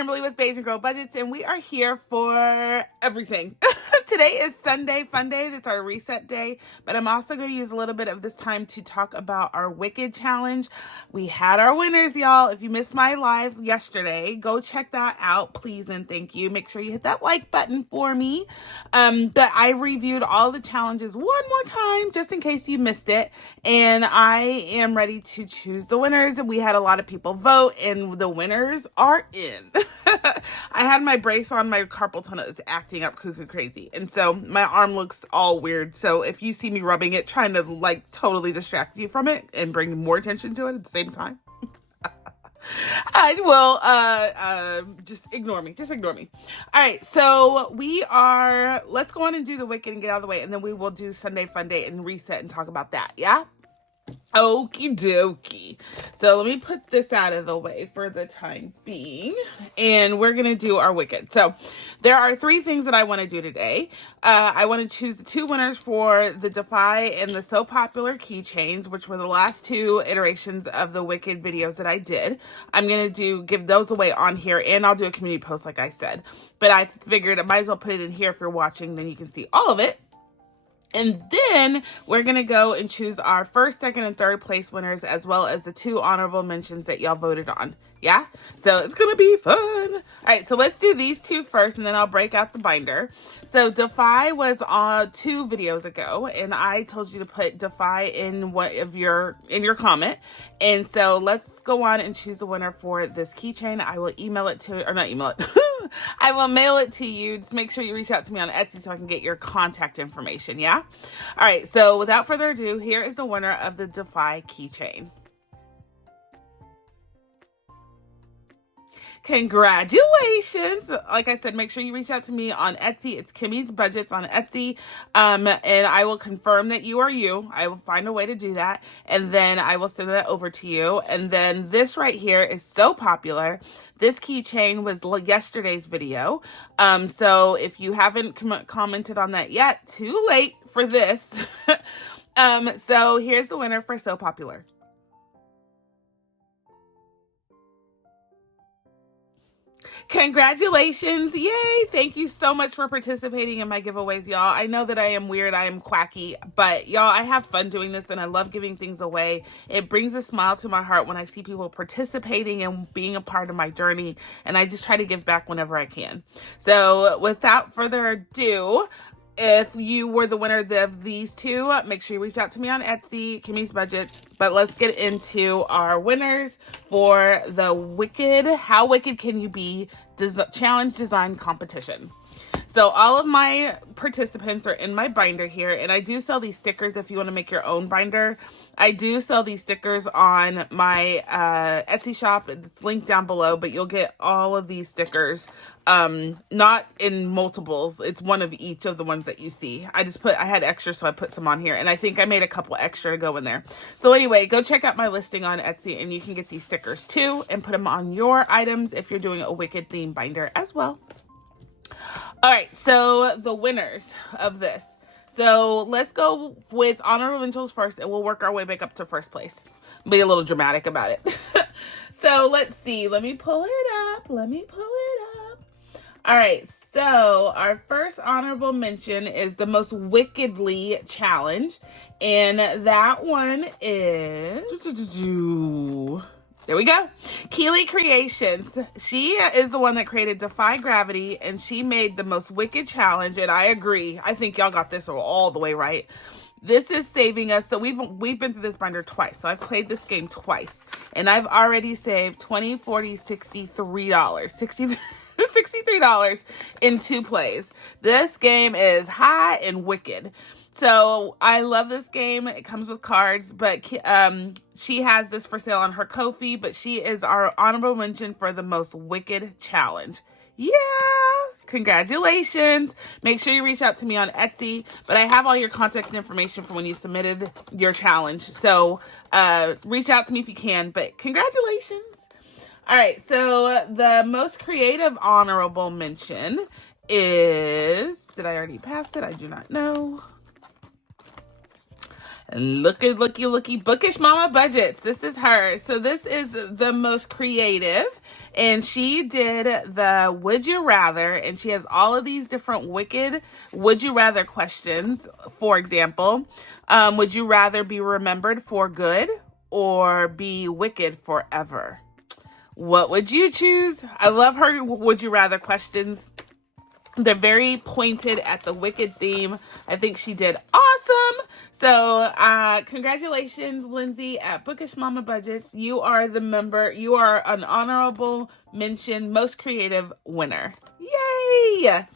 Kimberly with Beige and Girl Budgets, and we are here for everything. Today is Sunday, Funday. That's our reset day, but I'm also going to use a little bit of this time to talk about our Wicked Challenge. We had our winners, y'all. If you missed my live yesterday, go check that out, please and thank you. Make sure you hit that like button for me. But I reviewed all the challenges one more time, just in case you missed it, and I am ready to choose the winners. And we had a lot of people vote, and the winners are in. I had my brace on, my carpal tunnel is acting up cuckoo crazy, and so my arm looks all weird. So if you see me rubbing it, trying to like totally distract you from it and bring more attention to it at the same time, I will just ignore me. Just ignore me. All right, so let's go on and do the Wicked and get out of the way, and then we will do Sunday Funday and reset and talk about that. Yeah? Okie dokie. So let me put this out of the way for the time being, and we're going to do our Wicked. So there are 3 things that I want to do today. I want to choose the 2 winners for the Defy and the So Popular keychains, which were the last 2 iterations of the Wicked videos that I did. I'm going to give those away on here, and I'll do a community post like I said. But I figured I might as well put it in here if you're watching, then you can see all of it. And then we're going to go and choose our first, second, and third place winners, as well as the 2 honorable mentions that y'all voted on. Yeah? So it's going to be fun. All right, so let's do these 2 first, and then I'll break out the binder. So Defy was on 2 videos ago, and I told you to put Defy in your comment. And so let's go on and choose the winner for this keychain. I will email it to, or not email it. I will mail it to you. Just make sure you reach out to me on Etsy so I can get your contact information, yeah? All right, so without further ado, here is the winner of the Defy keychain. Congratulations. Like I said, make sure you reach out to me on Etsy. It's CatMOmBudgets on Etsy. And I will confirm that you are you. I will find a way to do that. And then I will send that over to you. And then this right here is So Popular. This keychain was yesterday's video. So if you haven't commented on that yet, too late for this. So here's the winner for So Popular. Congratulations. Yay. Thank you so much for participating in my giveaways, y'all. I know that I am weird. I am quacky, but y'all, I have fun doing this and I love giving things away. It brings a smile to my heart when I see people participating and being a part of my journey. And I just try to give back whenever I can. So without further ado, if you were the winner of these 2, make sure you reach out to me on Etsy, CatMOmBudgets. But let's get into our winners for the Wicked, How Wicked Can You Be Challenge Design Competition. So all of my participants are in my binder here, and I do sell these stickers if you want to make your own binder. I do sell these stickers on my Etsy shop. It's linked down below, but you'll get all of these stickers. Not in multiples. It's one of each of the ones that you see. I had extra, so I put some on here, and I think I made a couple extra to go in there. So anyway, go check out my listing on Etsy, and you can get these stickers too, and put them on your items if you're doing a Wicked theme binder as well. All right, so the winners of this. So let's go with honorable mentions first, and we'll work our way back up to first place. Be a little dramatic about it. So let's see. Let me pull it up. All right, so our first honorable mention is the Most Wickedly Challenge, and that one is... There we go. Keely Creations. She is the one that created Defy Gravity, and she made the Most Wicked Challenge, and I agree. I think y'all got this all the way right. This is saving us. So we've been through this binder twice. So I've played this game twice, and I've already saved $20, $40, $63. $63 in 2 plays. This game is high and wicked. So I love this game. It comes with cards, but she has this for sale on her Ko-fi, but she is our honorable mention for the Most Wicked Challenge. Yeah, congratulations. Make sure you reach out to me on Etsy, but I have all your contact information from when you submitted your challenge. So reach out to me if you can, but congratulations. All right, so the most creative honorable mention is, did I already pass it? I do not know. And looky, Bookish Mama Budgets. This is her. So this is the most creative. And she did the Would You Rather, and she has all of these different wicked Would You Rather questions. For example, would you rather be remembered for good or be wicked forever? What would you choose? I love her Would You Rather questions. They're very pointed at the wicked theme. I think she did awesome. So congratulations, Lindsay at Bookish Mama Budgets. You are the member. You are an honorable mention, most creative winner. Yay!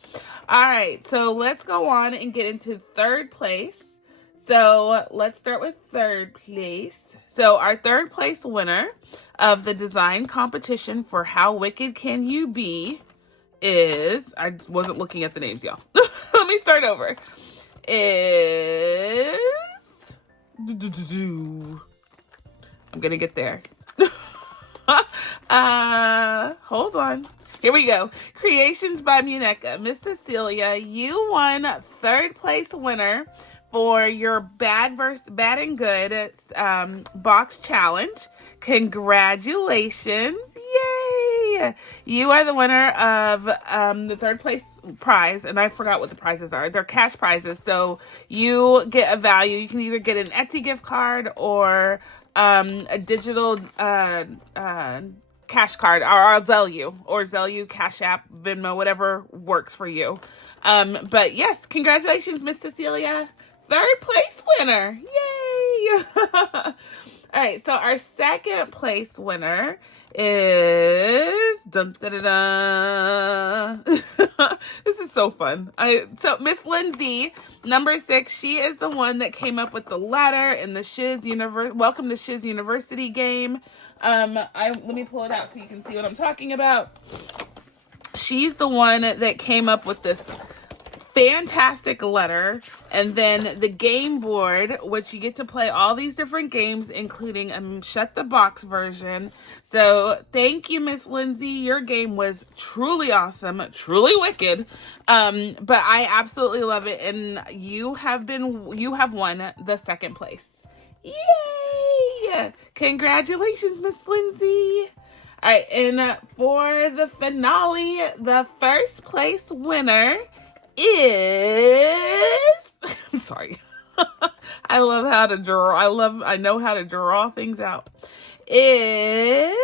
All right, so let's go on and get into third place. So let's start with third place. So our third place winner of the design competition for How Wicked Can You Be is, I wasn't looking at the names, y'all. Let me start over. Is, I'm gonna get there. Hold on. Here we go. Creationsbymuneca. Miss Cecilia, you won third place winner for your bad and good box challenge. Congratulations. Yay! You are the winner of the third place prize, and I forgot what the prizes are. They're cash prizes, so you get a value. You can either get an Etsy gift card or a digital cash card, or Zelle, Cash App, Venmo, whatever works for you. But yes, congratulations, Miss Cecilia. Third place winner. Yay! All right, so our second place winner is dun, da, da, da. This is so fun. So Miss Lindsay, number 6, she is the one that came up with the letter in the Welcome to Shiz University game. Let me pull it out so you can see what I'm talking about. She's the one that came up with this fantastic letter, and then the game board, which you get to play all these different games, including a Shut the Box version. So thank you, Miss Lindsay. Your game was truly awesome, truly wicked. But I absolutely love it, and you have won the second place. Yay! Congratulations, Miss Lindsay. All right, and for the finale, the first place winner is, I'm sorry. I love how to draw. I know how to draw things out. Is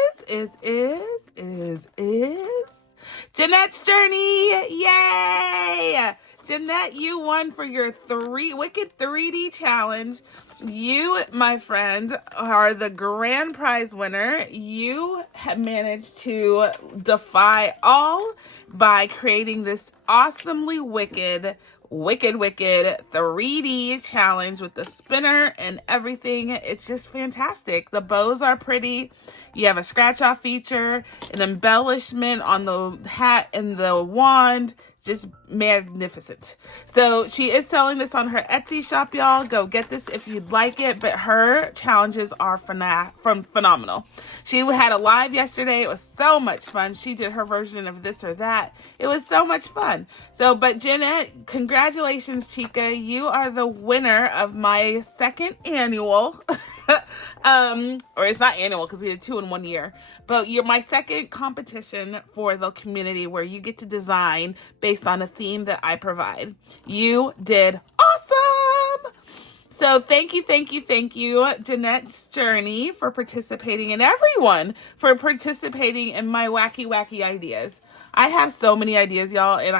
Jeanette's Journey. Yay! Jeanette, you won for your Wicked 3D challenge. You, my friend, are the grand prize winner. You have managed to defy all by creating this awesomely wicked 3D challenge with the spinner and everything. It's just fantastic. The bows are pretty. You have a scratch off feature, an embellishment on the hat and the wand. Just magnificent. So she is selling this on her Etsy shop, y'all. Go get this if you'd like it. But her challenges are phenomenal. She had a live yesterday. It was so much fun. She did her version of this or that. It was so much fun. But Jeanette, congratulations, Chica. You are the winner of my second annual. Or it's not annual because we did 2 in 1 year. But you're my second competition for the community where you get to design based on a theme that I provide. You did awesome! So thank you, Jeanette's Journey, for participating, and everyone for participating in my wacky ideas. I have so many ideas, y'all, and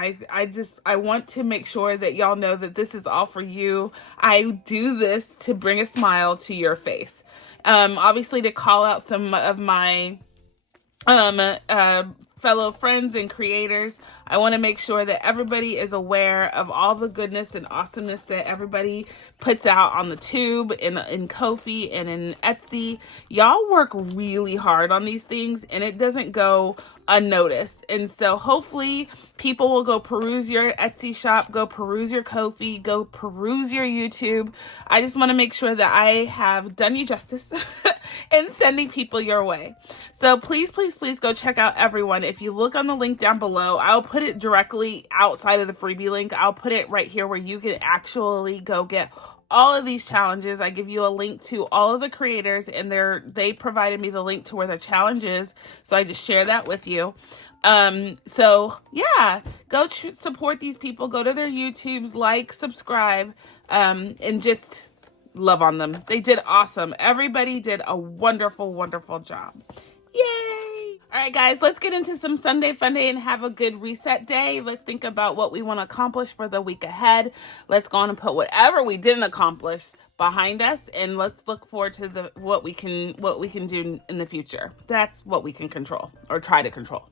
I want to make sure that y'all know that this is all for you. I do this to bring a smile to your face. Obviously to call out some of my fellow friends and creators. I want to make sure that everybody is aware of all the goodness and awesomeness that everybody puts out on the tube, in Ko-fi, and in Etsy. Y'all work really hard on these things, and it doesn't go unnoticed. And so hopefully people will go peruse your Etsy shop, go peruse your Ko-fi, go peruse your YouTube. I just want to make sure that I have done you justice in sending people your way. So please go check out everyone. If you look on the link down below, I'll put it directly outside of the freebie link. I'll put it right here where you can actually go get all of these challenges. I give you a link to all of the creators, and they provided me the link to where the challenge is. So I just share that with you. So yeah, go support these people, go to their YouTubes, like, subscribe, and just love on them. They did awesome. Everybody did a wonderful, wonderful job. Yay! All right, guys, let's get into some Sunday Funday and have a good reset day. Let's think about what we want to accomplish for the week ahead. Let's go on and put whatever we didn't accomplish behind us, and let's look forward to what we can do in the future. That's what we can control, or try to control.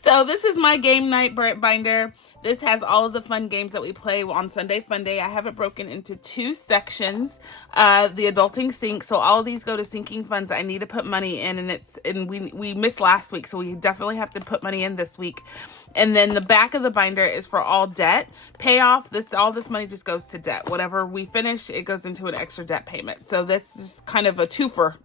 So this is my game night binder. This has all of the fun games that we play on Sunday Funday. I have it broken into 2 sections. The adulting sink. So all of these go to sinking funds I need to put money in, and we missed last week, so we definitely have to put money in this week. And then the back of the binder is for all debt payoff. All this money just goes to debt. Whatever we finish, it goes into an extra debt payment. So this is kind of a twofer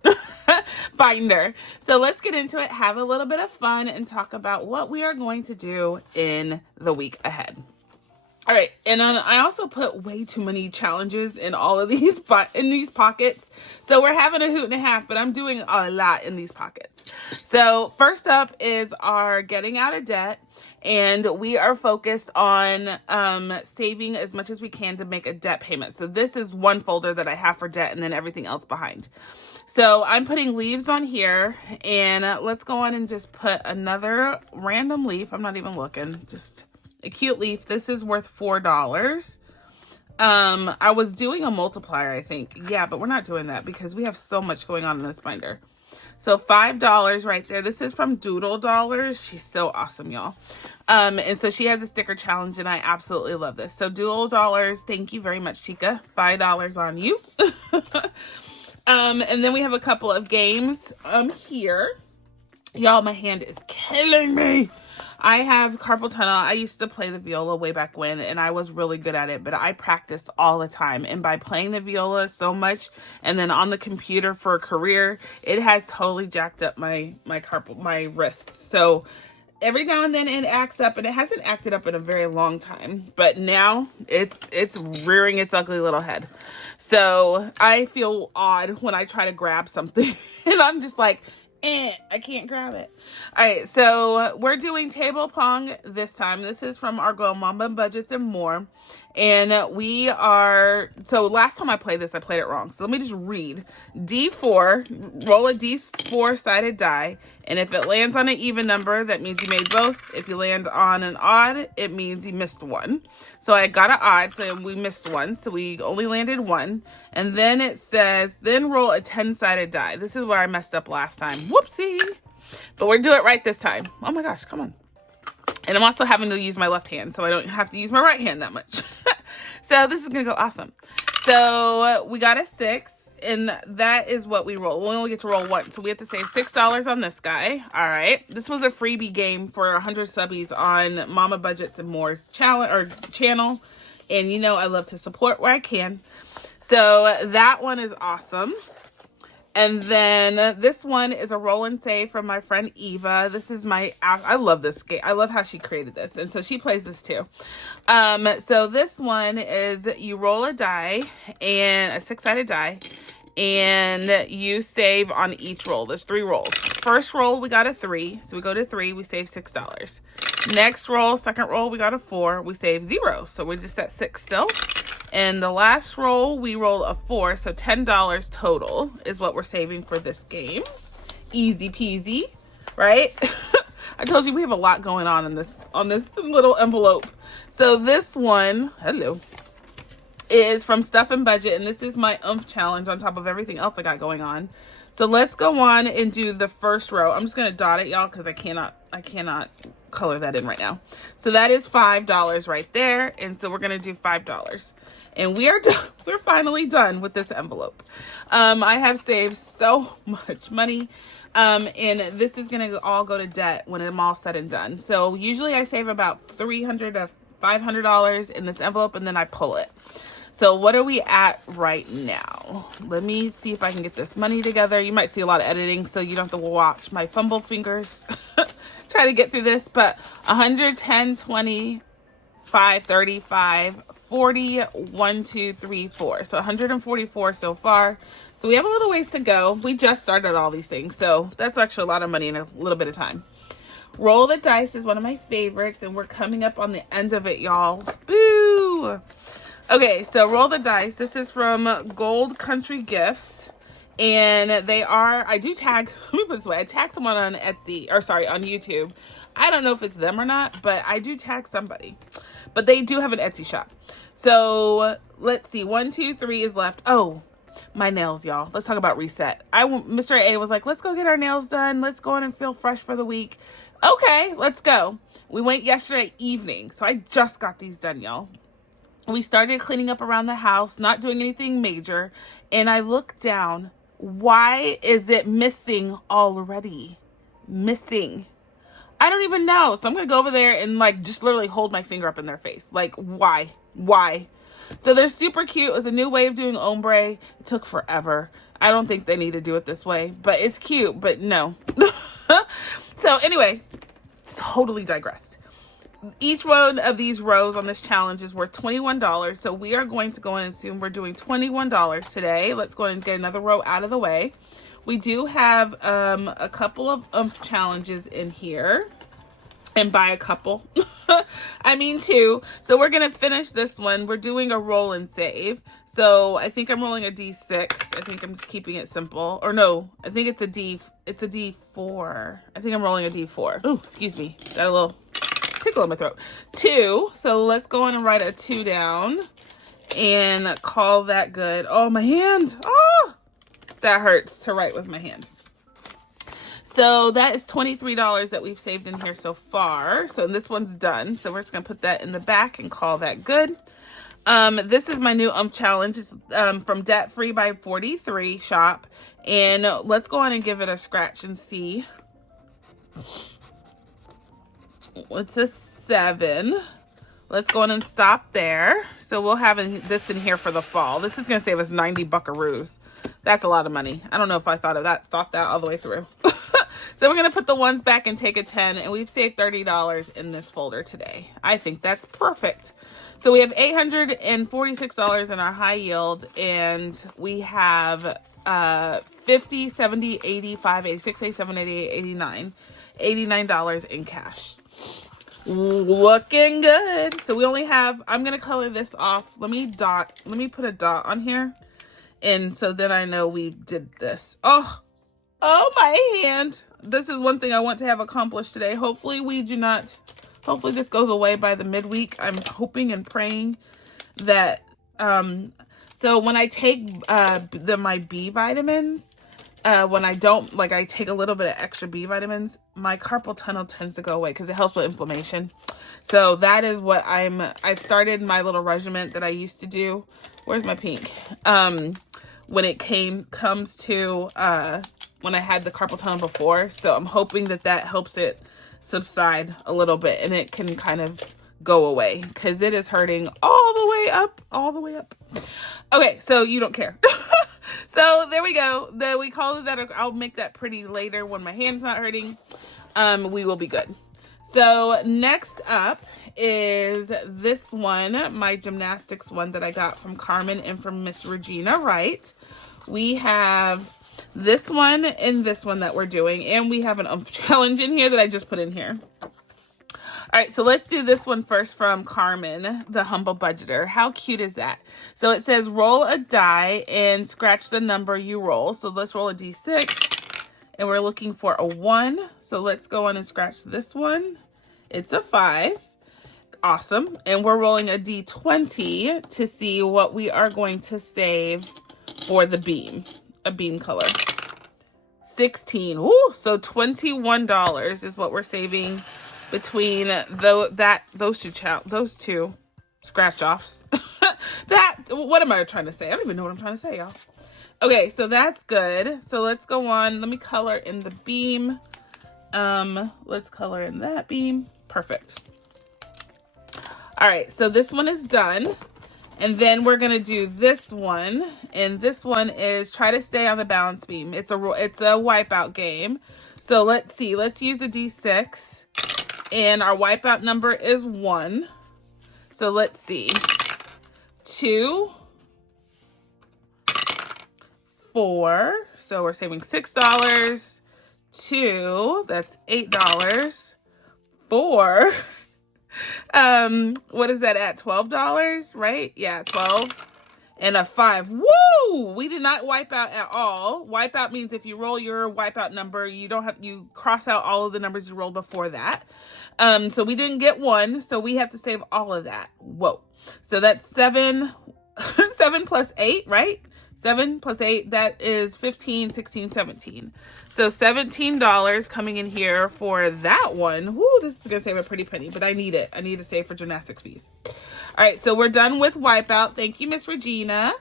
binder. So let's get into it, have a little bit of fun, and talk about what we are going to do in the week ahead. All right, and I also put way too many challenges in all of these pockets. So we're having a hoot and a half, but I'm doing a lot in these pockets. So first up is our getting out of debt. And we are focused on saving as much as we can to make a debt payment. So this is one folder that I have for debt, and then everything else behind. So I'm putting leaves on here, and let's go on and just put another random leaf. I'm not even looking, just a cute leaf. This is worth $4. I was doing a multiplier, I think. Yeah, but we're not doing that because we have so much going on in this binder. So $5 right there. This is from Doodle Dollars. She's so awesome, y'all. And so she has a sticker challenge, and I absolutely love this. So Doodle Dollars, thank you very much, Chica. $5 on you. And then we have a couple of games here. Y'all, my hand is killing me. I have carpal tunnel. I used to play the viola way back when, and I was really good at it, but I practiced all the time. And by playing the viola so much, and then on the computer for a career, it has totally jacked up my wrists. So every now and then it acts up, and it hasn't acted up in a very long time, but now it's rearing its ugly little head. So I feel odd when I try to grab something, and I'm just like, I can't grab it. All right, so we're doing table pong this time. This is from our CatMOmBudgets and more. And so last time I played this, I played it wrong. So let me just read. D4, roll a D4 sided die. And if it lands on an even number, that means you made both. If you land on an odd, it means you missed one. So I got an odd, so we missed one. So we only landed one. And then it says, then roll a 10-sided die. This is where I messed up last time. Whoopsie. But we're doing it right this time. Oh my gosh, come on. And I'm also having to use my left hand, so I don't have to use my right hand that much. So this is going to go awesome. So we got a 6, and that is what we roll. We only get to roll once, so we have to save $6 on this guy. All right. This was a freebie game for 100 subbies on Mama Budgets and More's channel. And you know I love to support where I can. So that one is awesome. And then this one is a roll and save from my friend Eva. This is I love this game. I love how she created this. And so she plays this too. So this one is you roll a die, and a 6-sided die, and you save on each roll. There's 3 rolls. First roll, we got a 3. So we go to 3, we save $6. Next roll, second roll, we got a 4, we save 0. So we're just at 6 still. And the last roll, we rolled a 4, so $10 total is what we're saving for this game. Easy peasy, right? I told you we have a lot going on in this little envelope. So this one, hello, is from Stuff and Budget, and this is my oomph challenge on top of everything else I got going on. So let's go on and do the first row. I'm just gonna dot it, y'all, because I cannot color that in right now. So that is $5 right there, and so we're gonna do $5. And we are done. We're finally done with this envelope. I have saved so much money. And this is going to all go to debt when I'm all said and done. So usually I save about $300 to $500 in this envelope, and then I pull it. So what are we at right now? Let me see if I can get this money together. You might see a lot of editing, so you don't have to watch my fumble fingers try to get through this. But 110, 20, 5, 35, 40, 1, 2, 3, 4. So 144 so far. So we have a little ways to go. We just started all these things. So that's actually a lot of money in a little bit of time. Roll the dice is one of my favorites, and we're coming up on the end of it, y'all. Boo! Okay, so roll the dice. This is from Gold Country Gifts. And they are, I do tag, let me put it this way, I tag someone on Etsy, or sorry, on YouTube. I don't know if it's them or not, but I do tag somebody. But they do have an Etsy shop. So let's see, 1, 2, 3 is left. Oh, my nails, y'all. Let's talk about reset. Mr. A was like, let's go get our nails done. Let's go in and feel fresh for the week. Okay, let's go. We went yesterday evening, so I just got these done, y'all. We started cleaning up around the house, not doing anything major, and I looked down. Why is it missing already? Missing. I don't even know. So I'm going to go over there and like just literally hold my finger up in their face. Like, why? Why? So they're super cute. It was a new way of doing ombre. It took forever. I don't think they need to do it this way, but it's cute, but no. So anyway, totally digressed. Each one of these rows on this challenge is worth $21. So we are going to go in and assume we're doing $21 today. Let's go ahead and get another row out of the way. We do have a couple of challenges in here. And by a couple, I mean 2. So we're going to finish this one. We're doing a roll and save. So I think I'm rolling a D6. I think I'm just keeping it simple. Or no, I think it's a D4. I think I'm rolling a D4. Oh, excuse me. Got a little tickle in my throat. 2. So let's go on and write a 2 down and call that good. Oh, my hand. Oh, that hurts to write with my hand. So that is $23 that we've saved in here so far. So this one's done. So we're just going to put that in the back and call that good. This is my new challenge. It's from Debt Free by 43 shop. And let's go on and give it a scratch and see. It's a 7. Let's go on and stop there. So we'll have this in here for the fall. This is going to save us 90 buckaroos. That's a lot of money. I don't know if I thought that all the way through. So we're going to put the ones back and take a 10. And we've saved $30 in this folder today. I think that's perfect. So we have $846 in our high yield. And we have 50, 70, 85, 86, 87, 88, 89. $89 in cash. Looking good. So we only have, I'm going to color this off. Let me put a dot on here. And so then I know we did this. Oh, my hand. This is one thing I want to have accomplished today. Hopefully this goes away by the midweek. I'm hoping and praying that, so when I take my B vitamins, when I don't, like I take a little bit of extra B vitamins, my carpal tunnel tends to go away because it helps with inflammation. So that is what I've started my little regimen that I used to do. Where's my pink? When it comes to, when I had the carpal tunnel before. So I'm hoping that helps it subside a little bit and it can kind of go away because it is hurting all the way up. Okay, so you don't care. So there we go. We call it that. I'll make that pretty later when my hand's not hurting. We will be good. So next up is this one, my gymnastics one that I got from Carmen and from Miss Regina Wright. We have this one and this one that we're doing, and we have an challenge in here that I just put in here. All right, so let's do this one first from Carmen, the Humble Budgeter. How cute is that? So it says roll a die and scratch the number you roll. So let's roll a D6, and we're looking for a 1. So let's go on and scratch this one. It's a 5. Awesome. And we're rolling a D20 to see what we are going to save for the beam, a beam color. 16. Ooh, so $21 is what we're saving between those two scratch offs. What am I trying to say? I don't even know what I'm trying to say, y'all. Okay, so that's good. So let's go on. Let me color in the beam. Let's color in that beam. Perfect. All right, so this one is done. And then we're gonna do this one, and this one is try to stay on the balance beam. It's a wipeout game. So let's see. Let's use a D6, and our wipeout number is 1. So let's see. 2, 4. So we're saving $6. 2, that's $8. 4, what is that at? $12, right? Yeah, 12. And a 5. Woo! We did not wipe out at all. Wipe out means if you roll your wipeout number, you cross out all of the numbers you rolled before that. So we didn't get 1, so we have to save all of that. Whoa. So that's 7, 7 plus 8, right? 7 plus 8, that is 15, 16, 17. So $17 coming in here for that one. Woo, this is going to save a pretty penny, but I need it. I need to save for gymnastics fees. All right, so we're done with Wipeout. Thank you, Miss Regina.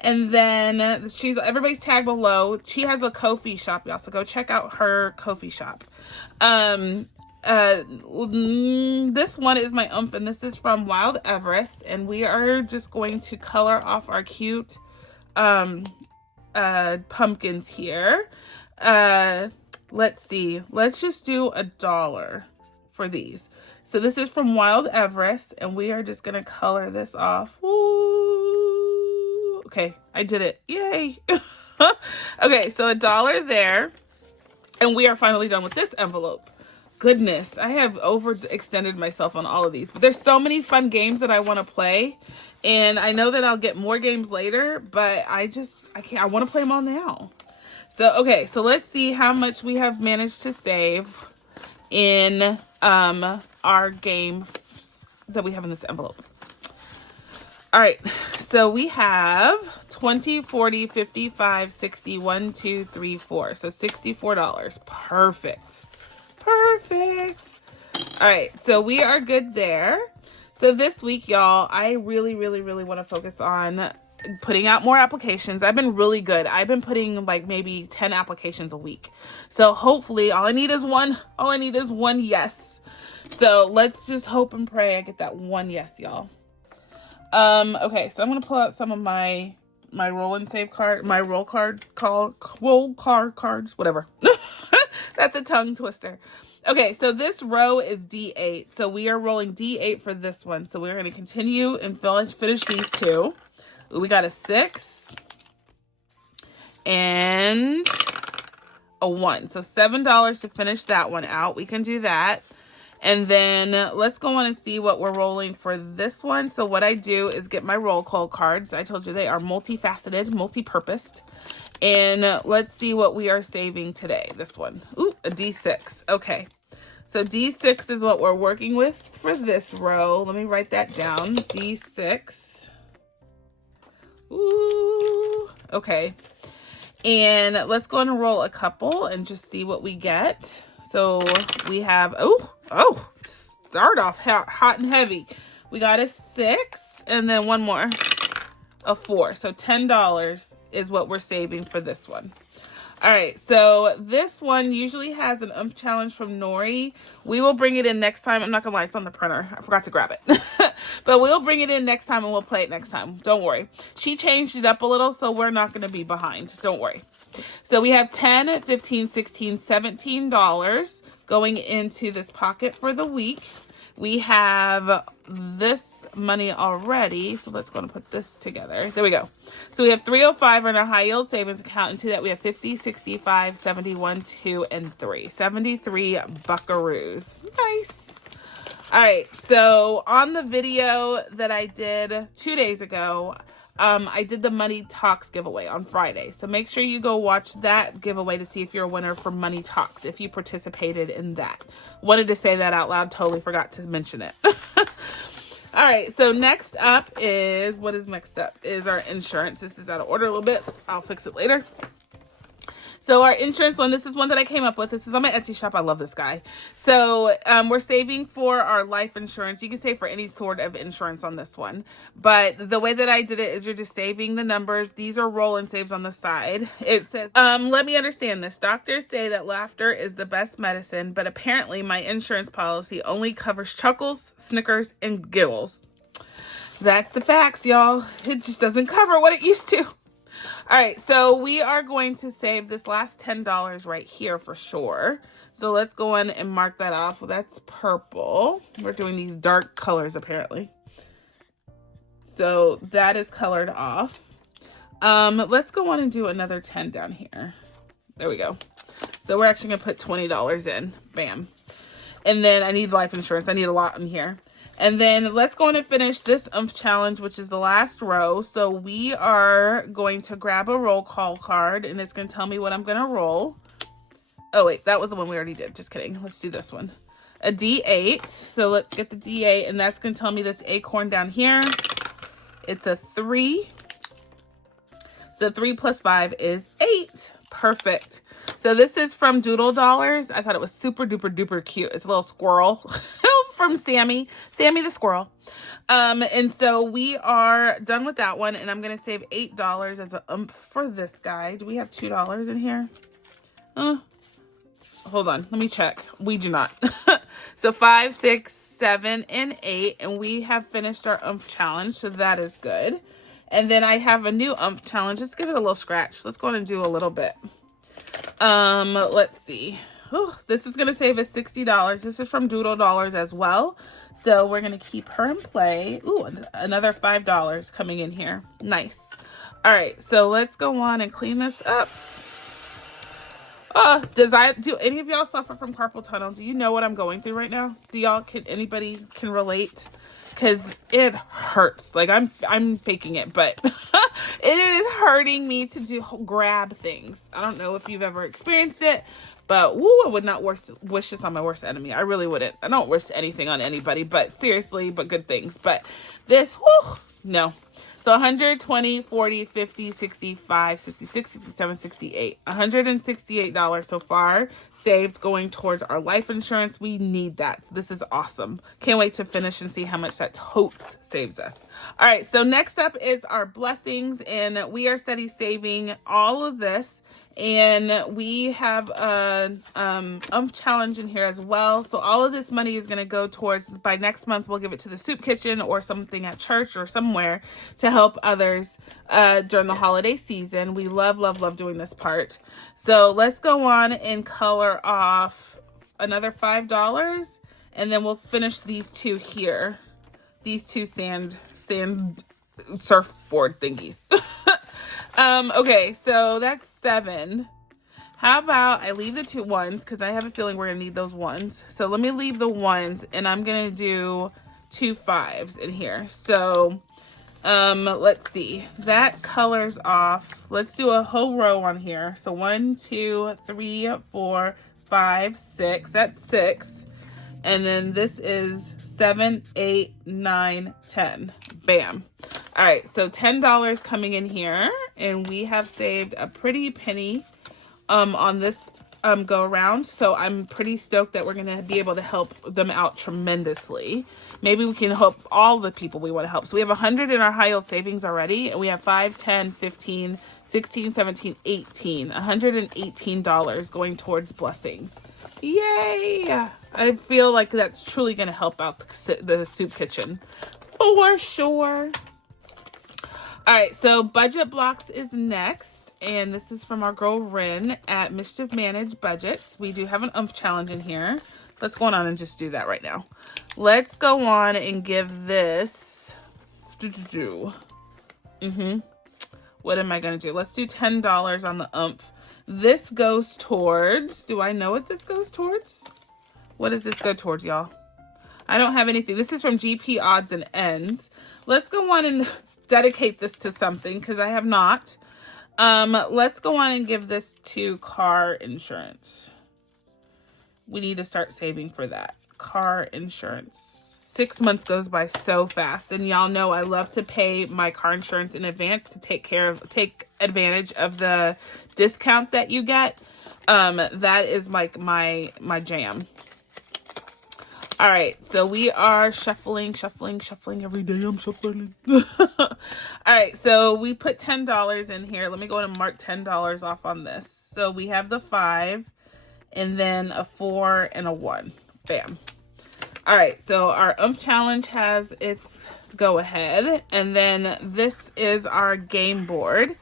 And then everybody's tagged below. She has a Ko-fi shop, y'all, so go check out her Ko-fi shop. This one is my and this is from Wild Everest, and we are just going to color off our cute pumpkins here. Let's see. Let's just do $1 for these. So this is from Wild Everest, and we are just going to color this off. Ooh. Okay, I did it. Yay. Okay, so $1 there. And we are finally done with this envelope. Goodness, I have overextended myself on all of these. But there's so many fun games that I want to play. And I know that I'll get more games later, but I can't. I want to play them all now. So, okay, so let's see how much we have managed to save in our game that we have in this envelope. All right, so we have 20, 40, 55, 60, 1, 2, 3, 4. So $64. Perfect. Perfect. All right, so we are good there. So this week, y'all, I really, really, really want to focus on putting out more applications. I've been really good. I've been putting like maybe 10 applications a week. So hopefully all I need is one yes. So let's just hope and pray I get that one yes, y'all. Okay, so I'm going to pull out some of my roll and save card, my roll card cards, whatever. That's a tongue twister. Okay, so this row is D8. So we are rolling D8 for this one. So we're going to continue and finish these two. We got a 6 and a 1. So $7 to finish that one out. We can do that. And then let's go on and see what we're rolling for this one. So what I do is get my roll call cards. I told you they are multifaceted, multi-purposed. And let's see what we are saving today. This one. Ooh, a D6. Okay. So D6 is what we're working with for this row. Let me write that down. D6. Ooh, okay. And let's go and roll a couple and just see what we get. So we have, start off hot and heavy. We got a 6 and then one more, a 4. So $10 is what we're saving for this one. All right, so this one usually has an challenge from Nori. We will bring it in next time. I'm not gonna lie, it's on the printer. I forgot to grab it. But we'll bring it in next time and we'll play it next time. Don't worry. She changed it up a little, so we're not gonna be behind. Don't worry. So we have $10, $15, $16, $17 going into this pocket for the week. We have this money already, so let's go and put this together. There we go. So we have $305 in our high yield savings account. Into that we have 50, 65, 71, 2, and 3. 73 buckaroos. Nice. All right, so on the video that I did 2 days ago, I did the Money Talks giveaway on Friday. So make sure you go watch that giveaway to see if you're a winner for Money Talks, if you participated in that. Wanted to say that out loud. Totally forgot to mention it. All right. So next up is, what is next up? Is our insurance. This is out of order a little bit. I'll fix it later. So our insurance one, this is one that I came up with. This is on my Etsy shop. I love this guy. So we're saving for our life insurance. You can save for any sort of insurance on this one. But the way that I did it is you're just saving the numbers. These are roll and saves on the side. It says, let me understand this. Doctors say that laughter is the best medicine, but apparently my insurance policy only covers chuckles, snickers, and giggles. That's the facts, y'all. It just doesn't cover what it used to. All right, so we are going to save this last $10 right here for sure. So let's go on and mark that off. Well, that's purple. We're doing these dark colors apparently. So that is colored off. Let's go on and do another 10 down here. There we go. So we're actually gonna put $20 in. Bam. And then I need life insurance. I need a lot in here. And then let's go on and finish this challenge, which is the last row. So we are going to grab a roll call card, and it's going to tell me what I'm going to roll. Oh, wait, that was the one we already did. Just kidding. Let's do this one. A D8. So let's get the D8, and that's going to tell me this acorn down here. It's a 3. So 3 plus 5 is 8. Perfect. So this is from Doodle Dollars. I thought it was super duper duper cute. It's a little squirrel from Sammy the squirrel. And so we are done with that one, and I'm going to save $8 as a for this guy. Do we have $2 in here? Hold on. Let me check. We do not. So 5, 6, 7, and 8, and we have finished our challenge. So that is good. And then I have a new challenge. Let's give it a little scratch. Let's go on and do a little bit. Let's see. This is going to save us $60. This is from Doodle Dollars as well. So we're going to keep her in play. Ooh, another $5 coming in here. Nice. All right. So let's go on and clean this up. Do any of y'all suffer from carpal tunnel? Do you know what I'm going through right now? Anybody can relate? Because it hurts. Like I'm faking it, but it is hurting me to grab things. I don't know if you've ever experienced it, but woo, I would not wish this on my worst enemy. I really wouldn't. I don't wish anything on anybody, but seriously, but good things. But this, woo, no. So 120, 40, 50, 65, 66, 67, 68. $168 so far saved going towards our life insurance. We need that. So this is awesome. Can't wait to finish and see how much that totes saves us. All right, so next up is our blessings, and we are steady saving all of this. And we have a challenge in here as well. So all of this money is going to go towards, by next month, we'll give it to the soup kitchen or something at church or somewhere to help others during the holiday season. We love, love, love doing this part. So let's go on and color off another $5. And then we'll finish these two here. These two sand surfboard thingies. Okay, so that's 7. How about I leave the 2 ones because I have a feeling we're going to need those ones. So let me leave the 1s, and I'm going to do 2 5s in here. So let's see. That colors off. Let's do a whole row on here. So 1, 2, 3, 4, 5, 6. That's 6. And then this is 7, 8, 9, 10. Bam. All right, so $10 coming in here, and we have saved a pretty penny on this go around. So I'm pretty stoked that we're gonna be able to help them out tremendously. Maybe we can help all the people we want to help. So we have 100 in our high yield savings already, and we have 5, 10, 15, 16, 17, 18. $118 going towards blessings. Yay! I feel like that's truly gonna help out the soup kitchen for sure. All right, so budget blocks is next, and this is from our girl Rin at Mischief Managed Budgets. We do have an challenge in here. Let's go on and just do that right now. Let's go on and give this. What am I gonna do? Let's do $10 on the This goes towards. Do I know what this goes towards? What does this go towards, y'all? I don't have anything. This is from GP Odds and Ends. Let's go on and dedicate this to something because I have not. Let's go on and give this to car insurance. We need to start saving for that. Car insurance. 6 months goes by so fast, and y'all know I love to pay my car insurance in advance to take advantage of the discount that you get. That is like my jam. All right, so we are shuffling every day. I'm shuffling. All right, so we put $10 in here. Let me go ahead and mark $10 off on this. So we have the 5, and then a 4 and a 1. Bam. All right, so our challenge has its go ahead, and then this is our game board.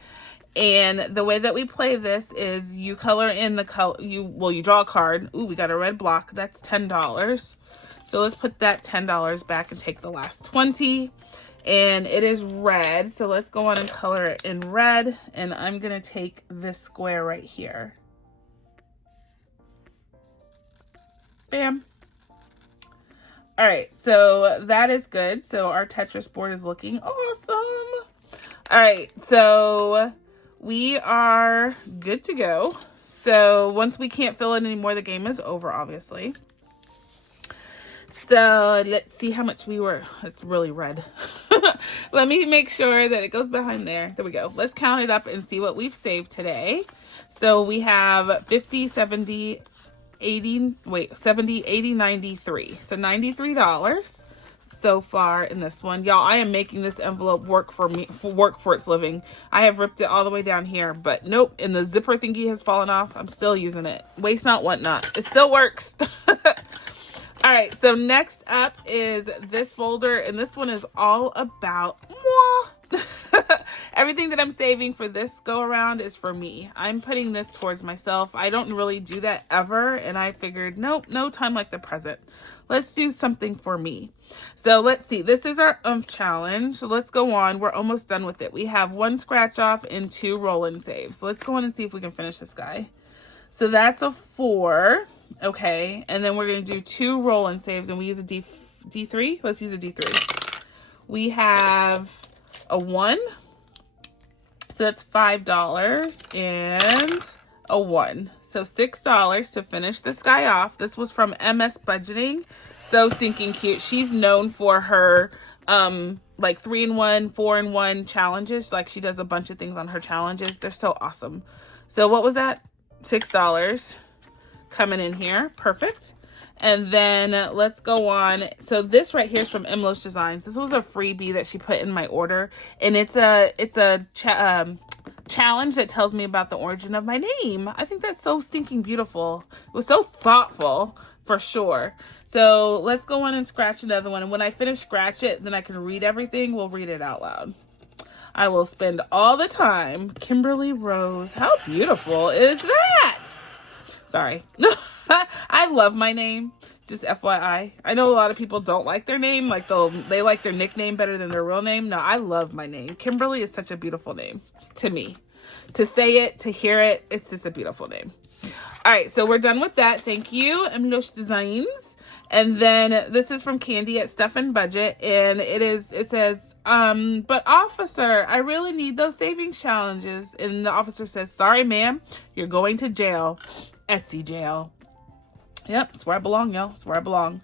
And the way that we play this is you color in the color. You draw a card. Ooh, we got a red block. That's $10. So let's put that $10 back and take the last 20. and it is red. So let's go on and color it in red, and I'm gonna take this square right here. Bam. All right, so that is good. So our Tetris board is looking awesome. All right, so we are good to go. So once we can't fill it anymore, the game is over, obviously. So let's see how much we were. It's really red. Let me make sure that it goes behind there. There we go. Let's count it up and see what we've saved today. So we have 50, 70, 80, wait, 70, 80, 93. So $93 so far in this one. Y'all, I am making this envelope work for me, work for its living. I have ripped it all the way down here, but nope. And the zipper thingy has fallen off. I'm still using it. Waste not, want not. It still works. All right, so next up is this folder, and this one is all about everything that I'm saving for this go around is for me. I'm putting this towards myself. I don't really do that ever, and I figured, nope, no time like the present. Let's do something for me. So let's see. This is our challenge. So let's go on. We're almost done with it. We have 1 scratch off and 2 roll and saves. So let's go on and see if we can finish this guy. So that's a 4. Okay, and then we're going to do 2 roll and saves, and we use a D3. Let's use a D3. We have a 1. So that's $5 and a 1. So $6 to finish this guy off. This was from MS Budgeting. So stinking cute. She's known for her like 3-in-1, 4-in-1 challenges. Like she does a bunch of things on her challenges. They're so awesome. So what was that? $6 coming in here. Perfect. And then let's go on. So this right here is from Emlos Designs. This was a freebie that she put in my order, and it's a challenge that tells me about the origin of my name. I think that's so stinking beautiful. It was so thoughtful for sure. So let's go on and scratch another one. And when I finish scratch it, then I can read everything. We'll read it out loud. I will spend all the time. Kimberly Rose. How beautiful is that? Sorry. I love my name. Just FYI. I know a lot of people don't like their name. Like they like their nickname better than their real name. No, I love my name. Kimberly is such a beautiful name to me. To say it, to hear it, it's just a beautiful name. All right, so we're done with that. Thank you, Emlos Designs. And then this is from Candy at Stuff and Budget, and it says, but officer, I really need those savings challenges. And the officer says, sorry, ma'am, you're going to jail. Etsy jail. Yep, it's where I belong, y'all. It's where I belong.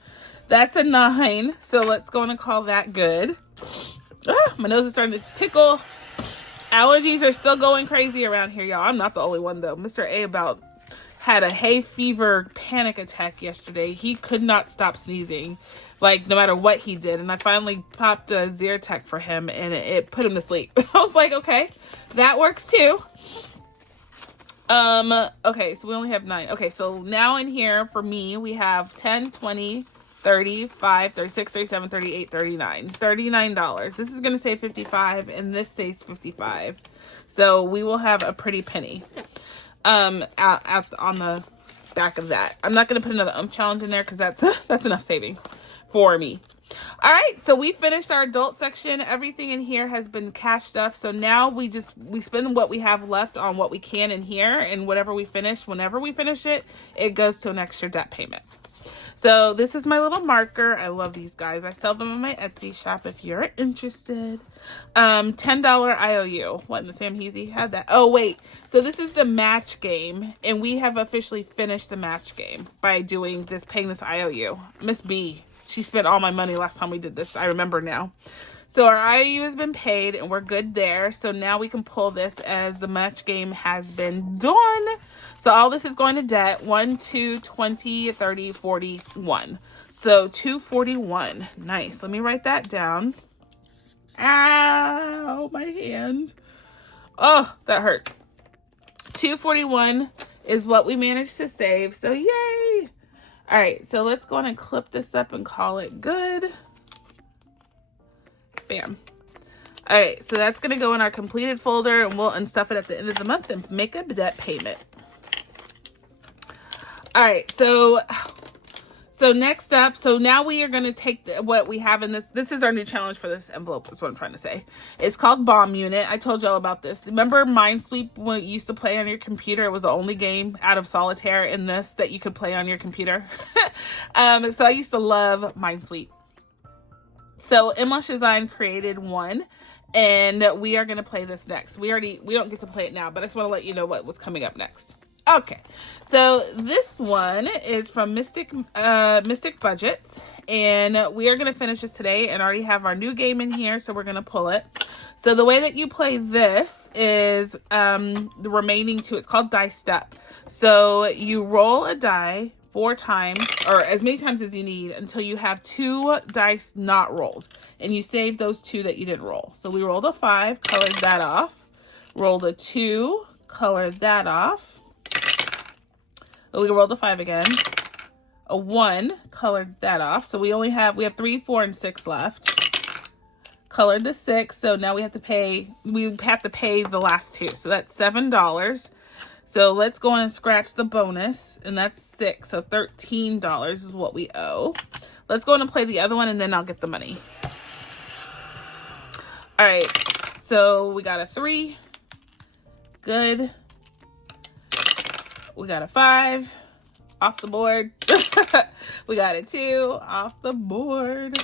That's a 9, so let's go and call that good. My nose is starting to tickle. Allergies are still going crazy around here, y'all. I'm not the only one, though. Mr. A about had a hay fever panic attack yesterday. He could not stop sneezing, like, no matter what he did. And I finally popped a Zyrtec for him, and it put him to sleep. I was like, okay, that works, too. Okay, so we only have 9. Okay, so now in here for me, we have 10, 20, 35, 36, 37, 38, 39. $39. This is going to say 55, and this says 55. So we will have a pretty penny on the back of that. I'm not going to put another challenge in there because that's enough savings for me. All right, so we finished our adult section. Everything in here has been cash stuff. So now we spend what we have left on what we can in here, and whatever we finish, whenever we finish it, it goes to an extra debt payment. So this is my little marker. I love these guys. I sell them on my Etsy shop if you're interested. $10 IOU. What in the Sam Heasy had that? Oh, wait. So this is the match game, and we have officially finished the match game by doing this, paying this IOU. Miss B. She spent all my money last time we did this. I remember now. So our IOU has been paid, and we're good there. So now we can pull this as the match game has been done. So all this is going to debt. 1, 2, 20, 30, 41. So 241. Nice. Let me write that down. Ow, my hand. Oh, that hurt. 241 is what we managed to save. So yay. All right, so let's go on and clip this up and call it good. Bam. All right, so that's going to go in our completed folder, and we'll unstuff it at the end of the month and make a debt payment. All right, so So next up, so now we are going to take what we have in this. This is our new challenge for this envelope is what I'm trying to say. It's called Bomb Unit. I told y'all about this. Remember Minesweep when you used to play on your computer? It was the only game out of Solitaire in this that you could play on your computer. So I used to love Minesweep. So Imlish Design created one, and we are going to play this next. We don't get to play it now, but I just want to let you know what was coming up next. Okay, so this one is from Mystic Budgets, and we are going to finish this today and already have our new game in here, so we're going to pull it. So the way that you play this is the remaining two. It's called Diced Up. So you roll a die 4 times, or as many times as you need, until you have 2 dice not rolled, and you save those 2 that you didn't roll. So we rolled a 5, colored that off, rolled a 2, colored that off. We rolled a 5 again, a 1, colored that off. So we have 3, 4, and 6 left. Colored the 6, so now we have to pay the last 2. So that's $7. So let's go on and scratch the bonus, and that's 6. So $13 is what we owe. Let's go on and play the other one, and then I'll get the money. All right, so we got a 3. Good. We got a 5 off the board. We got a 2 off the board.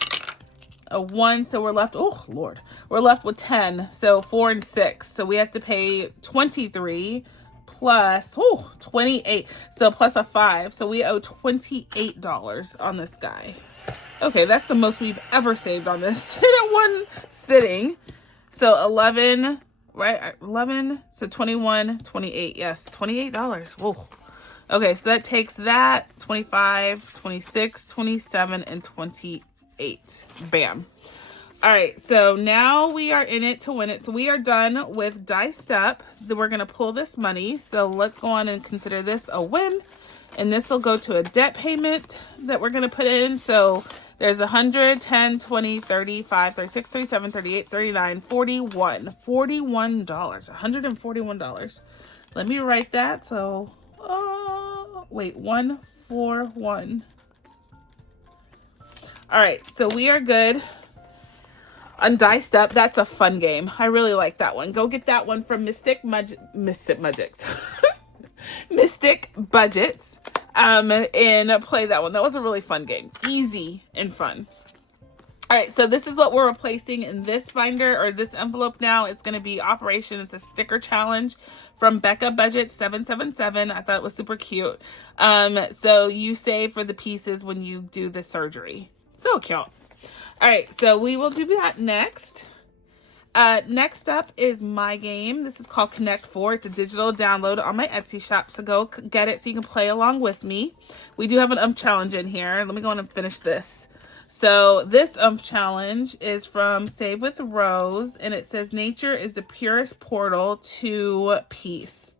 A 1, so we're left, oh Lord, we're left with 10. So 4 and 6. So we have to pay 23 plus 28. So plus a 5. So we owe $28 on this guy. Okay, that's the most we've ever saved on this in one sitting. So 11. Right, 11, so 21, 28, yes, $28. Whoa. Okay, so that takes that, 25, 26, 27, and 28. Bam. All right, so now we are in it to win it. So we are done with Diced Up. Then we're going to pull this money. So let's go on and consider this a win. And this will go to a debt payment that we're going to put in. So there's 100, 10, 20, 35, 36, 37, 38, 39, 41. $41. $141. Let me write that. So, wait, 141. All right, so we are good on Diced Up. That's a fun game. I really like that one. Go get that one from Mystic Budgets. Mystic Budgets. And play that one. That was a really fun game. Easy and fun. All right, so this is what we're replacing in this binder or this envelope now. It's going to be Operation. It's a sticker challenge from Becca Budget 777. I thought it was super cute. So you save for the pieces when you do the surgery. So cute. All right, so we will do that next. Next up is my game. This is called Connect 4. It's a digital download on my Etsy shop, so go get it so you can play along with me. We do have an challenge in here. Let me go on and finish this. So this challenge is from Save with Rose, and it says nature is the purest portal to peace.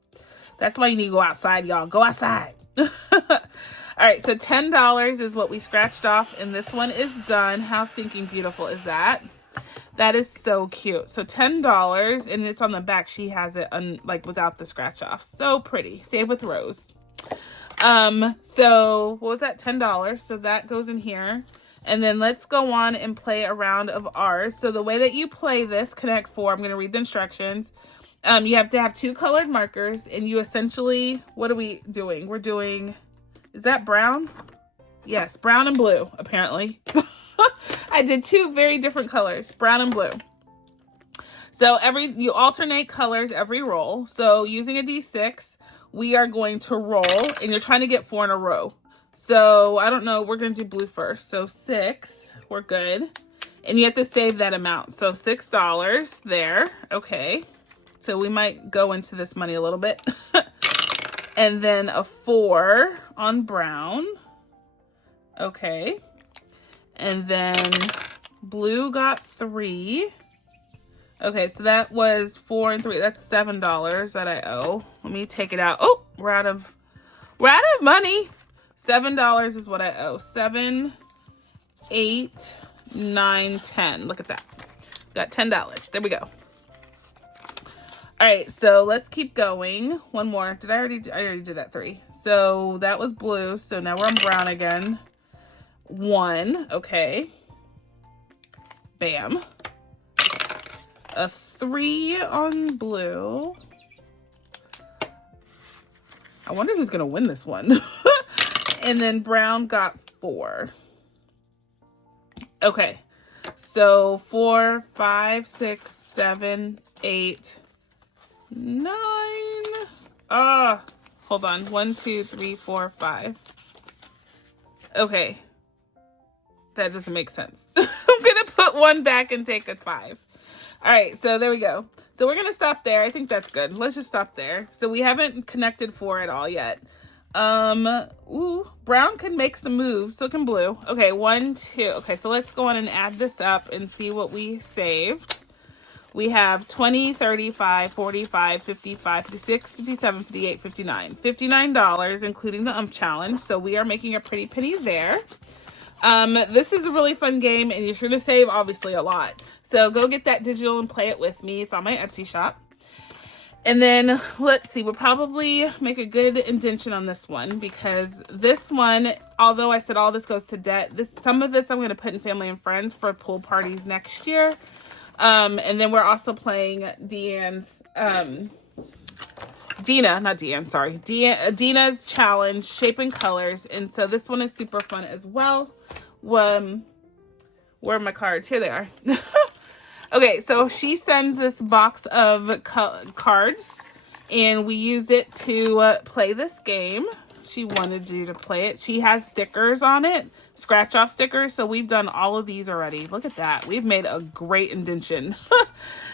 That's why you need to go outside, y'all. Go outside. All right, so $10 is what we scratched off, and this one is done. How stinking beautiful is that? That is so cute. So $10, and it's on the back. She has it like without the scratch off. So pretty. Save with Rose. So what was that? $10. So that goes in here. And then let's go on and play a round of ours. So the way that you play this, Connect 4, I'm going to read the instructions. You have to have 2 colored markers, and you essentially, what are we doing? We're doing, is that brown? Yes, brown and blue, apparently. I did 2 very different colors, brown and blue. So you alternate colors every roll. So using a D6, we are going to roll, and you're trying to get 4 in a row. So I don't know, we're going to do blue first. So 6, we're good. And you have to save that amount. So $6 there. Okay. So we might go into this money a little bit. And then a 4 on brown. Okay. And then blue got 3. Okay, so that was 4 and 3. That's $7 that I owe. Let me take it out. Oh, we're out of money. $7 is what I owe. 7, 8, 9, 10. Look at that. Got $10. There we go. All right, so let's keep going. One more. I already did that 3. So that was blue. So now we're on brown again. 1, okay. Bam. A 3 on blue. I wonder who's gonna win this one. And then brown got 4. Okay, so 4, 5, 6, 7, 8, 9. Hold on. 1, 2, 3, 4, 5. Okay. That doesn't make sense. I'm going to put 1 back and take a 5. All right, so there we go. So we're going to stop there. I think that's good. Let's just stop there. So we haven't connected 4 at all yet. Brown can make some moves. So can blue. Okay, 1, 2. Okay, so let's go on and add this up and see what we saved. We have 20, 35, 45, 55, 56, 57, 58, 59. $59, including the challenge. So we are making a pretty penny there. This is a really fun game, and you're sure to save, obviously, a lot. So go get that digital and play it with me. It's on my Etsy shop. And then, let's see, we'll probably make a good indention on this one, because this one, although I said all this goes to debt, some of this I'm going to put in family and friends for pool parties next year. And then we're also playing Dina's challenge, Shape and Colors. And so this one is super fun as well. Where are my cards? Here they are. Okay, so she sends this box of cards, and we use it to play this game. She wanted you to play it. She has stickers on it, scratch off stickers. So we've done all of these already. Look at that. We've made a great indention.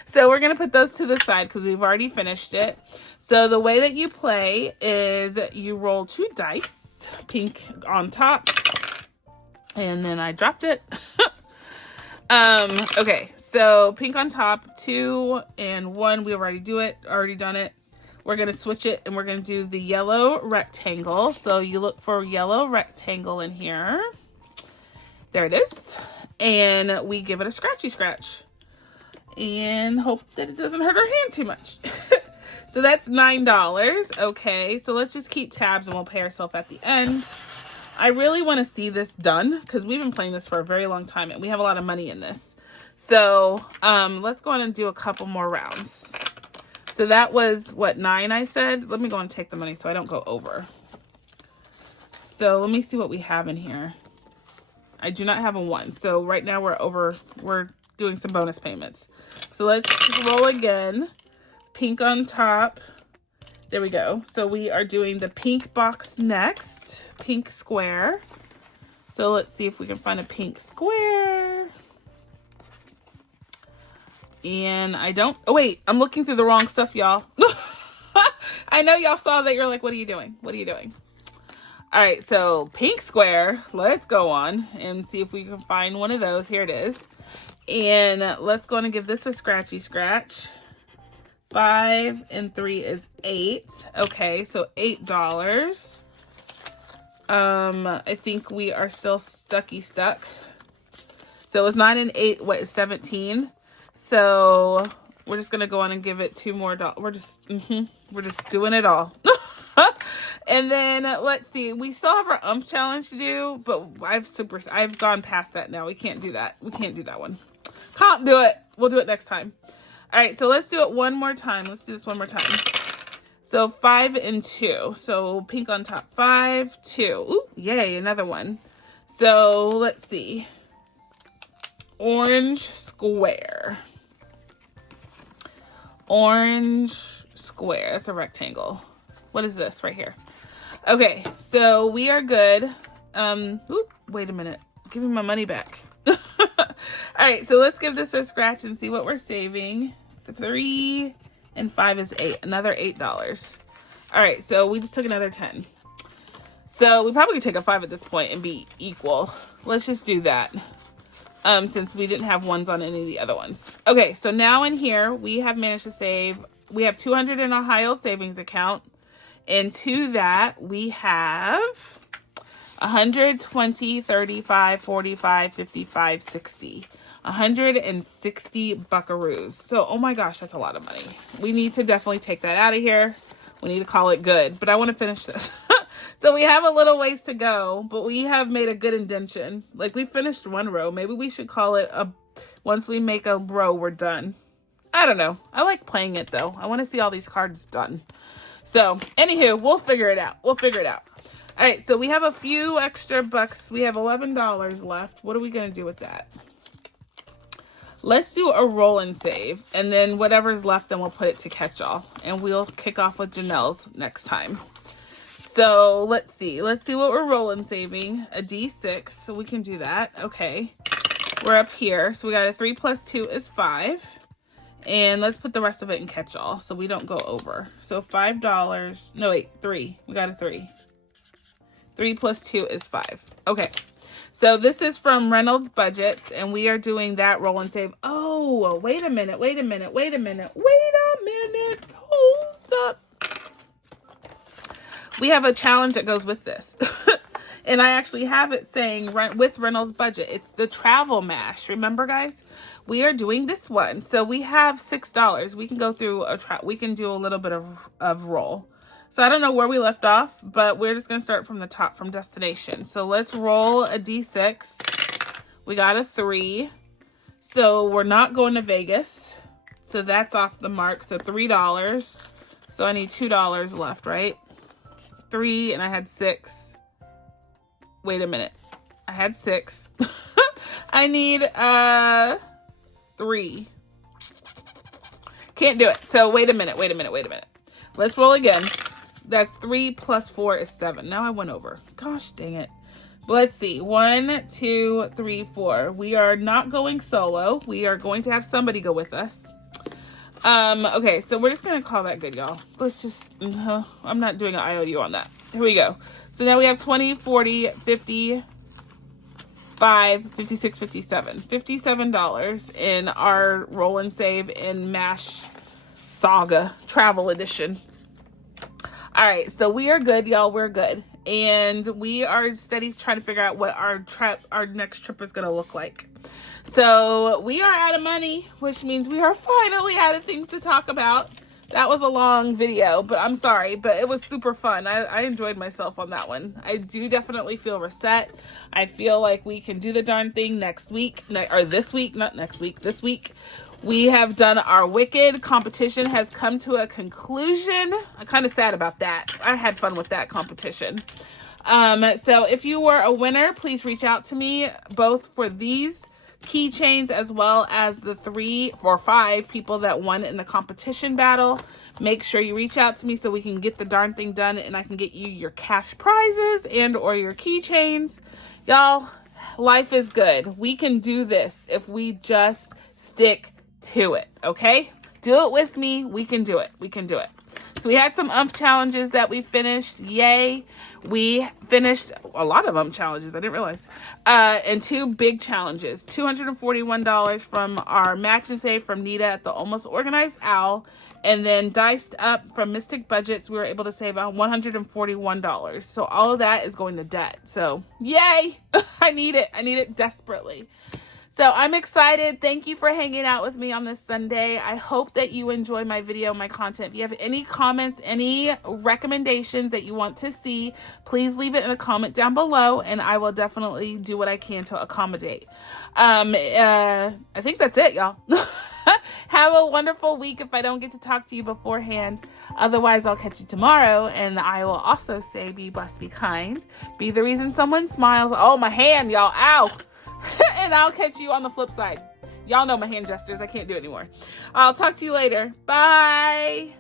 So we're going to put those to the side because we've already finished it. So the way that you play is you roll 2 dice, pink on top, and then I dropped it. Okay, so pink on top, 2 and 1. We've already done it. We're going to switch it, and we're going to do the yellow rectangle. So you look for yellow rectangle in here. There it is. And we give it a scratchy scratch. And hope that it doesn't hurt our hand too much. So that's $9. Okay, so let's just keep tabs, and we'll pay ourselves at the end. I really want to see this done, because we've been playing this for a very long time, and we have a lot of money in this. So let's go on and do a couple more rounds. So that was, what, 9 I said? Let me go and take the money so I don't go over. So let me see what we have in here. I do not have a 1. So right now we're doing some bonus payments. So let's roll again. Pink on top. There we go. So we are doing the pink box next. Pink square. So let's see if we can find a pink square. And I don't, oh wait, I'm looking through the wrong stuff, y'all. I know y'all saw that. You're like, what are you doing? What are you doing? All right, so pink square. Let's go on and see if we can find one of those. Here it is. And let's go on and give this a scratchy scratch. 5 and 3 is 8. Okay, so $8. I think we are still stuck. So it was 9 and 8, what is 17? So we're just gonna go on and give it $2 more. We're just doing it all. And then let's see. We still have our challenge to do, but I've gone past that now. We can't do that. We can't do that one. Can't do it. We'll do it next time. All right. So let's do it one more time. Let's do this one more time. So 5 and 2. So pink on top. 5, 2. Ooh, yay! Another one. So let's see. Orange square. Orange square. That's a rectangle. What is this right here? Okay, so we are good. Wait a minute. Give me my money back. All right, so let's give this a scratch and see what we're saving. 3 and 5 is 8. Another $8. All right, so we just took another 10. So we probably could take a 5 at this point and be equal. Let's just do that. Since we didn't have ones on any of the other ones. Okay, so now in here, we have managed to save, we have 200 in a high yield savings account. And to that, we have 100, 20, 35, 45, 55, 60. 160 buckaroos. So, oh my gosh, that's a lot of money. We need to definitely take that out of here. We need to call it good, but I want to finish this. So we have a little ways to go, but we have made a good indention. Like, we finished one row. Maybe we should call it once we make a row, we're done. I don't know. I like playing it though. I want to see all these cards done. So anywho, we'll figure it out. All right, so we have a few extra bucks. We have $11 left. What are we going to do with that? Let's do a roll and save. And then whatever's left, then we'll put it to catch all. And we'll kick off with Janelle's next time. So let's see. Let's see what we're rolling saving. A D6. So we can do that. Okay. We're up here. So we got a 3 plus 2 is 5. And let's put the rest of it in catch all so we don't go over. So $5. No, wait, 3. We got a 3. 3 plus 2 is 5. Okay. So this is from Reynolds Budgets, and we are doing that roll and save. Oh, wait a minute. Hold up. We have a challenge that goes with this. And I actually have it saying with Reynolds Budget. It's the travel mash. Remember, guys? We are doing this one. So we have $6. We can go through we can do a little bit of roll. So I don't know where we left off, but we're just going to start from the top, from destination. So let's roll a D6. We got a 3. So we're not going to Vegas. So that's off the mark. So $3. So I need $2 left, right? 3 and I had 6. Wait a minute. I had 6. I need 3. Can't do it. So wait a minute. Let's roll again. That's 3 plus 4 is 7. Now I went over. Gosh dang it. Let's see. 1, 2, 3, 4. We are not going solo. We are going to have somebody go with us. Okay, so we're just going to call that good, y'all. Let's just, I'm not doing an IOU on that. Here we go. So now we have 20, 40, 50, 5, 56, 57. $57 in our roll and save in MASH Saga Travel Edition. All right, so we are good, y'all. We're good. And we are steady trying to figure out what our next trip is going to look like. So we are out of money, which means we are finally out of things to talk about. That was a long video, but I'm sorry, but it was super fun. I enjoyed myself on that one. I do definitely feel reset. I feel like we can do the darn thing next week, or this week, not next week, this week. We have done our Wicked competition, has come to a conclusion. I'm kind of sad about that. I had fun with that competition. So if you were a winner, please reach out to me, both for these keychains as well as the 3 or 5 people that won in the competition battle. Make sure you reach out to me so we can get the darn thing done and I can get you your cash prizes and or your keychains. Y'all, life is good. We can do this if we just stick to it, okay? Do it with me. We can do it. So we had some challenges that we finished. Yay. We finished a lot of challenges. I didn't realize. And 2 big challenges. $241 from our match and save from Nita at the Almost Organized Owl. And then Diced Up from Mystic Budgets. We were able to save $141. So all of that is going to debt. So yay. I need it desperately. So I'm excited. Thank you for hanging out with me on this Sunday. I hope that you enjoy my video, my content. If you have any comments, any recommendations that you want to see, please leave it in a comment down below and I will definitely do what I can to accommodate. I think that's it, y'all. Have a wonderful week if I don't get to talk to you beforehand. Otherwise, I'll catch you tomorrow. And I will also say, be blessed, be kind. Be the reason someone smiles. Oh, my hand, y'all. Ow. And I'll catch you on the flip side. Y'all know my hand gestures. I can't do it anymore. I'll talk to you later. Bye.